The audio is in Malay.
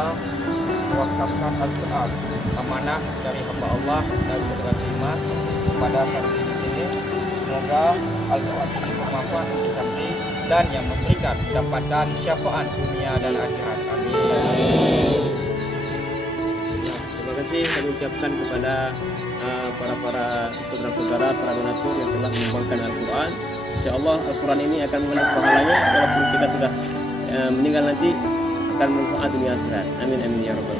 Ta'ala mewakafkan Al-Quran, amanah dari hamba Allah dan saudara seiman kepada santri di sini. Semoga Al-Quran ini bermanfaat untuk santri dan yang memberikan mendapatkan syafaat dunia dan akhirat. Amin. Terima kasih kami ucapkan kepada para saudara-saudara, para donatur yang telah menyumbangkan Al-Quran. InsyaAllah Al-Quran ini akan mengenai pahalanya walaupun kita sudah meninggal nanti, akan bermanfaat dunia akhirat. Amin amin ya rabbal alamin.